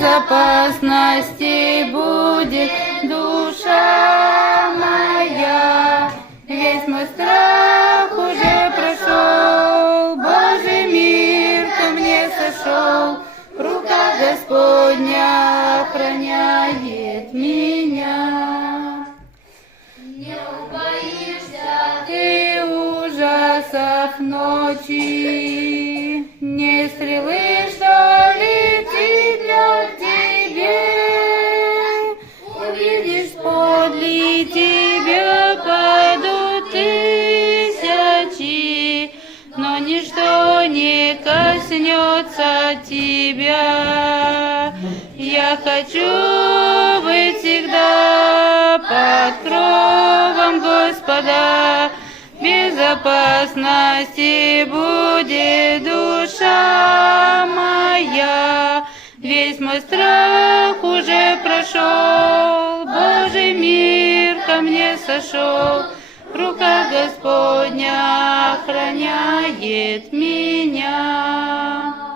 безопасности будет душа моя. Весь мой страх уже прошел, Божий мир ко мне сошел, рука Господня охраняет меня. Не убоишься ты ужасов ночи, не стрелы, что летит к тебе. Увидишь, подле тебя падут тысячи, но ничто не коснется тебя. Я хочу быть всегда под кровом Господа, в безопасности будет душа моя. Весь мой страх уже прошел, Божий мир ко мне сошел, рука Господня охраняет меня.